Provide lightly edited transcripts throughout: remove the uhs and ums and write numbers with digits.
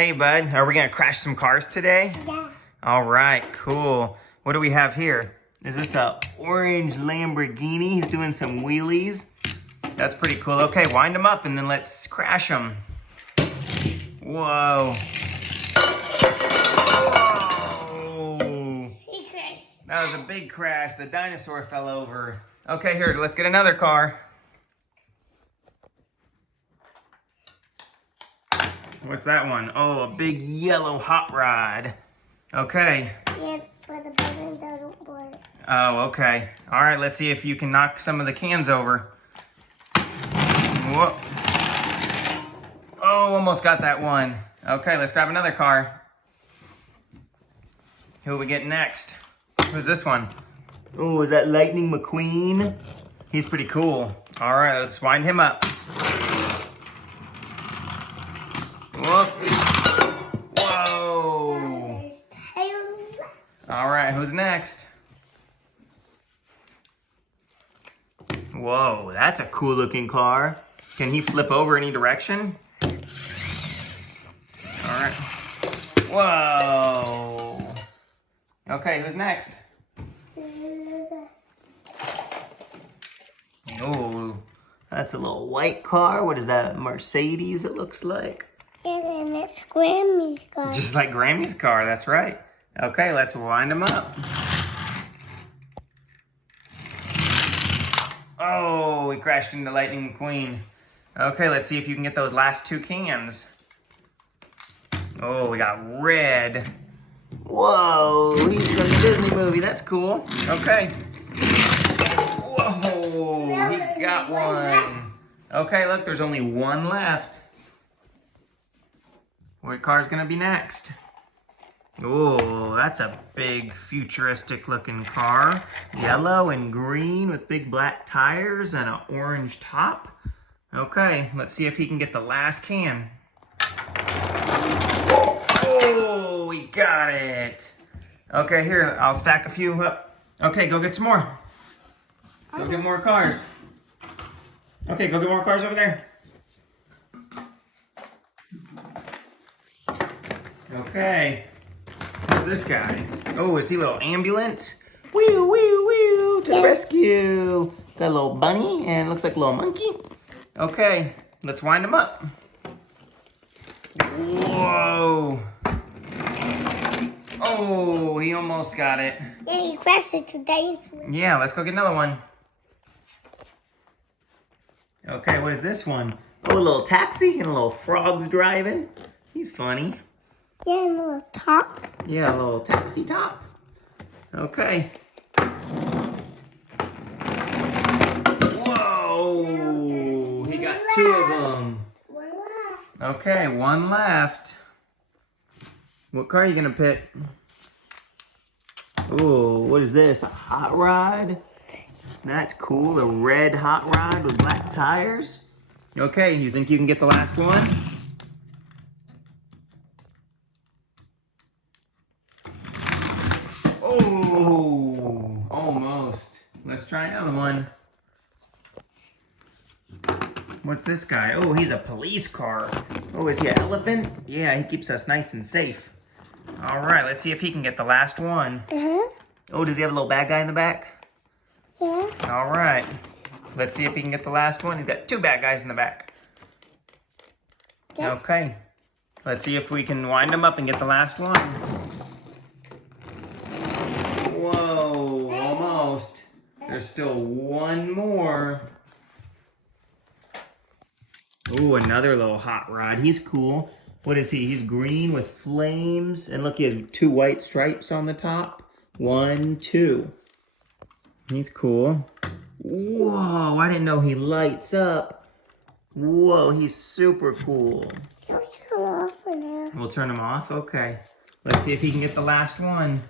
Hey, bud. Are we going to crash some cars today? Yeah. All right, cool. What do we have here? Is this a orange Lamborghini? He's doing some wheelies. That's pretty cool. Okay, wind him up and then let's crash him. Whoa. Whoa. He crashed. That was a big crash. The dinosaur fell over. Okay, here, let's get another car. What's that one? Oh, a big yellow hot rod. Okay. Yeah, but the button doesn't work. Oh, okay. All right, let's see if you can knock some of the cans over. Whoa. Oh, almost got that one. Okay, let's grab another car. Who we get next? Who's this one? Oh, is that Lightning McQueen? He's pretty cool. All right, let's wind him up. Whoa. Whoa. All right, who's next? Whoa, that's a cool looking car. Can he flip over any direction? All right. Whoa. Okay, who's next? Oh, that's a little white car. What is that, a Mercedes it looks like? And it's Grammy's car. Just like Grammy's car, that's right. Okay, let's wind him up. Oh, we crashed into Lightning McQueen. Okay, let's see if you can get those last two cans. Oh, we got red. Whoa, he's in the Disney movie. That's cool. Okay. Whoa, he got one. Okay, look, there's only one left. What car's gonna be next? Oh, that's a big futuristic looking car. Yellow and green with big black tires and an orange top. Okay, let's see if he can get the last can. Oh, we got it. Okay, here, I'll stack a few up. Okay, go get some more. Go get more cars. Okay, go get more cars over there. Okay. Who's this guy? Oh, is he a little ambulance? Wheel, wheel, wheel to the rescue. Got a little bunny and looks like a little monkey. Okay, let's wind him up. Whoa. Oh, he almost got it. Yeah, he crashed into dinosaur. Yeah, let's go get another one. Okay, what is this one? Oh, a little taxi and a little frog's driving. He's funny. Yeah, and a little top. Yeah, a little taxi top. Okay. Whoa! He got two of them. One left. Okay, one left. What car are you gonna pick? Ooh, what is this? A hot rod? That's cool. A red hot rod with black tires. Okay, you think you can get the last one? Oh, almost. Let's try another one. What's this guy? Oh, he's a police car. Oh, is he an elephant? Yeah, he keeps us nice and safe. All right, let's see if he can get the last one. Oh, does he have a little bad guy in the back? Yeah. All right. Let's see if he can get the last one. He's got two bad guys in the back. Yeah. Okay. Let's see if we can wind him up and get the last one. Whoa, almost. There's still one more. Ooh, another little hot rod. He's cool. What is he? He's green with flames. And look, he has two white stripes on the top. 1, 2. He's cool. Whoa, I didn't know he lights up. Whoa, he's super cool. I'll turn him off for now. We'll turn him off? Okay. Let's see if he can get the last one.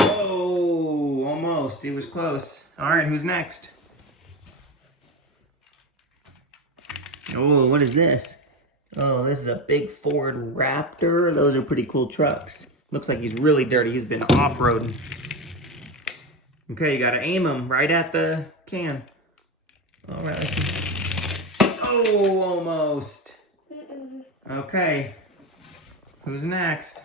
Oh, almost. He was close. All right, who's next? Oh, what is this? Oh, this is a big Ford Raptor. Those are pretty cool trucks. Looks like he's really dirty. He's been off-roading. Okay, you gotta aim him right at the can. All right, let's see. Oh, almost. Okay, Who's next?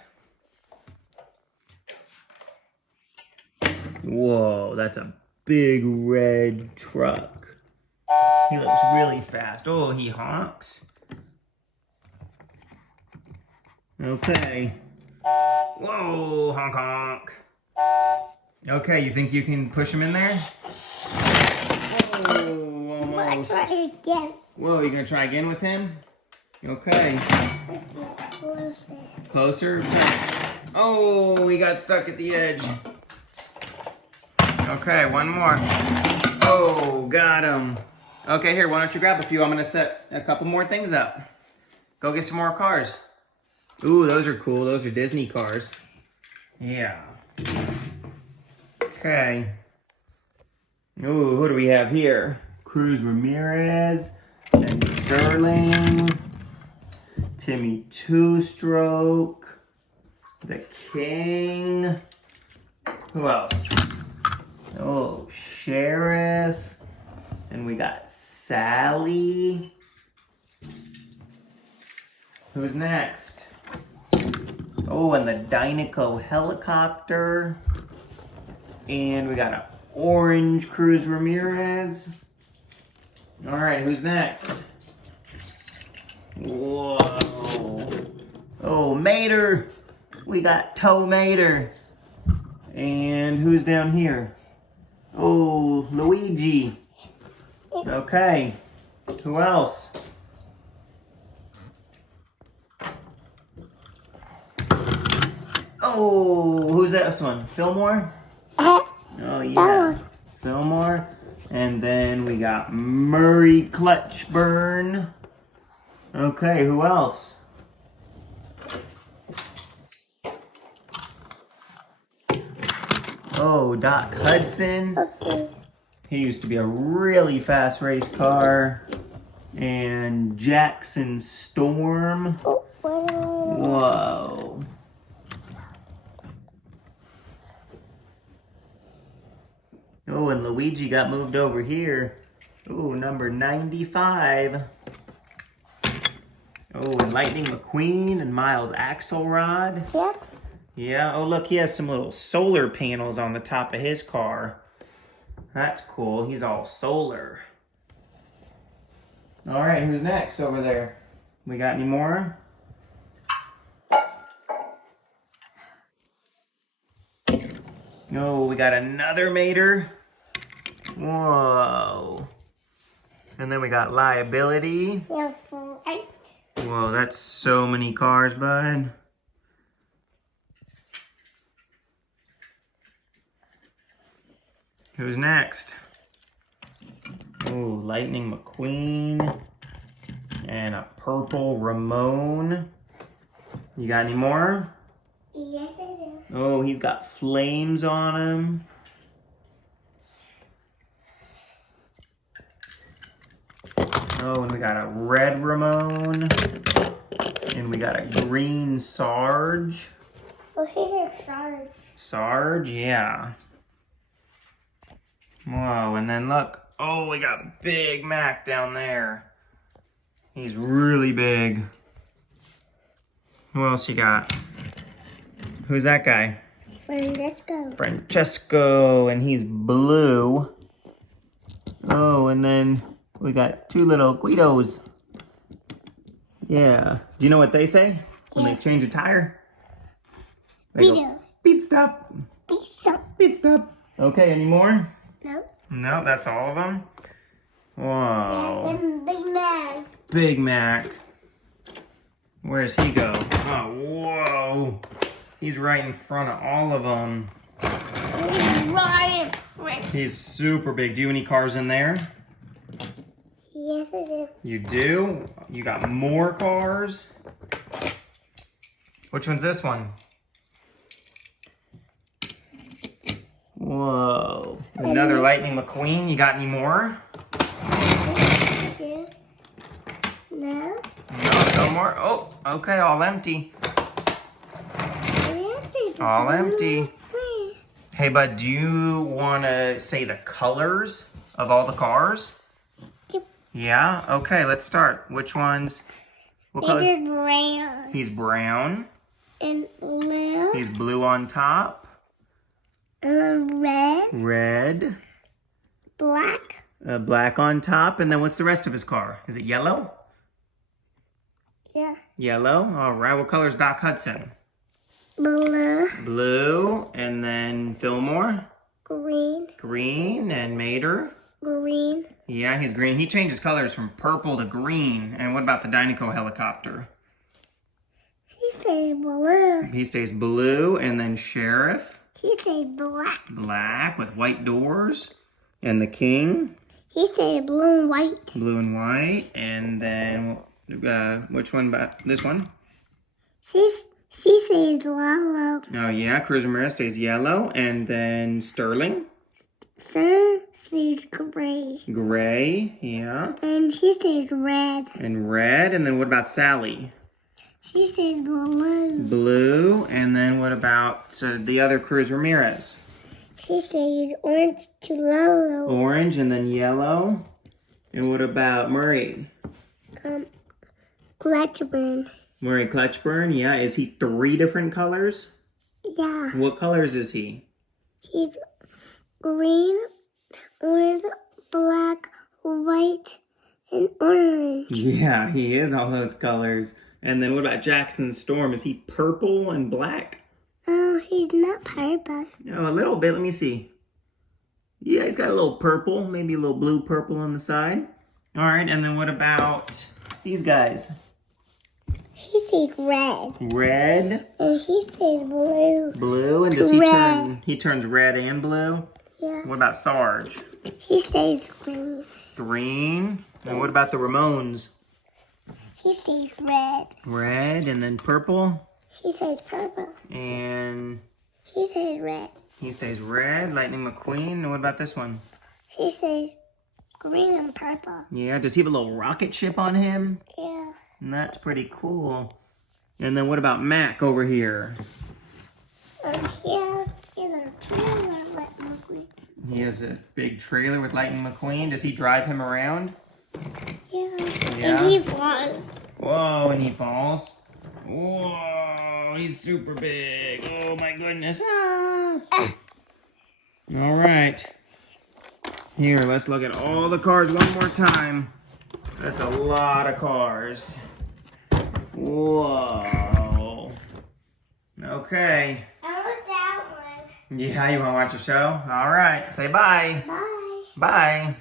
Whoa, that's a big red truck. He looks really fast. Oh, he honks. Okay. Whoa, honk honk. Okay, you think you can push him in there? Whoa, almost. Let's try again. Whoa, you gonna try again with him? Okay. Let's get closer. Closer? Oh, he got stuck at the edge. Okay, one more. Oh, got him. Okay, here, why don't you grab a few? I'm gonna set a couple more things up. Go get some more cars. Ooh, those are cool. Those are Disney cars. Yeah. Okay. Ooh, who do we have here? Cruz Ramirez and Sterling. Timmy Two-Stroke. The King. Who else? Oh, Sheriff. And we got Sally. Who's next? Oh, and the Dynaco helicopter. And we got an orange Cruz Ramirez. All right, who's next? Whoa. Oh, Mater. We got Tow Mater. And who's down here? Oh, Luigi. Okay. Who else? Oh, who's this one? Fillmore? Oh, yeah. Fillmore. And then we got Murray Clutchburn. Okay, who else? Oh, Doc Hudson. Oopsies. He used to be a really fast race car. And Jackson Storm. Oh, wait a minute. Whoa. Oh, and Luigi got moved over here. Oh, number 95. Oh, and Lightning McQueen and Miles Axelrod. Yep. Yeah, oh look, he has some little solar panels on the top of his car. That's cool, he's all solar. All right, who's next over there? We got any more? Oh, we got another Mater. Whoa. And then we got Liability. Yeah, right. Whoa, that's so many cars, bud. Who's next? Oh, Lightning McQueen. And a purple Ramon. You got any more? Yes, I do. Oh, he's got flames on him. Oh, and we got a red Ramon. And we got a green Sarge. Oh, here's a Sarge. Sarge, yeah. Whoa, and then look. Oh, we got Big Mac down there. He's really big. Who else you got? Who's that guy? Francesco. Francesco, and he's blue. Oh, and then we got two little Guidos. Yeah. Do you know what they say when they change a tire? They go, pit stop. Pizza. Pit stop. Okay, any more? No. No, that's all of them. Whoa. And Big Mac. Big Mac. Where's he go? Oh, whoa. He's right in front of all of them. Right. He's super big. Do you have any cars in there? Yes, I do. You do? You got more cars? Which one's this one? Whoa. Another Lightning McQueen. You got any more? Yes, I do. No. No more? Oh, okay, all empty. All empty. Hey, bud, do you want to say the colors of all the cars? Yep. Yeah? Okay, let's start. Which ones? What color? It is brown. He's brown. and blue. He's blue on top. And then red. Red. Black. Black on top. And then what's the rest of his car? Is it yellow? Yeah. Yellow. All right. What color is Doc Hudson? Blue. Blue. And then Fillmore? Green. Green. And Mater? Green. Yeah, he's green. He changes colors from purple to green. And what about the Dynaco helicopter? He stays blue. He stays blue. And then Sheriff? He stays black. Black with white doors. And the King? He stays blue and white. Blue and white. And then, which one? This one? She stays yellow. Oh, yeah. Cruz Ramirez stays yellow. And then Sterling? Sir stays gray. Gray. Yeah. And he stays red. And red. And then what about Sally? She stays blue. Blue. And then what about the other Cruz Ramirez? She stays orange to yellow. Orange and then yellow. And what about Murray? Clutchburn. Murray Clutchburn, yeah. Is he 3 different colors? Yeah. What colors is he? He's green, orange, black, white, and orange. Yeah, he is all those colors. And then what about Jackson Storm? Is he purple and black? Oh, he's not purple. No, a little bit. Let me see. Yeah, he's got a little purple, maybe a little blue purple on the side. All right, and then what about these guys? He stays red. Red. And he stays blue. Blue, and does he turns red and blue? Yeah. What about Sarge? He stays green. Green. And what about the Ramones? He stays red. Red, and then purple. He stays purple. And He stays red. he stays red. Lightning McQueen. And what about this one? He stays green and purple. Yeah, does he have a little rocket ship on him? Yeah. And that's pretty cool. And then what about Mac over here? Yeah, he's a trailer with McQueen. He has a big trailer with Lightning McQueen. Does he drive him around? Yeah. Yeah. And he falls. Whoa, and he falls. Whoa, he's super big. Oh my goodness. Ah. All right. Here, let's look at all the cars one more time. That's a lot of cars. Whoa. Okay. I want that one. Yeah, you want to watch a show? All right. Say bye. Bye. Bye.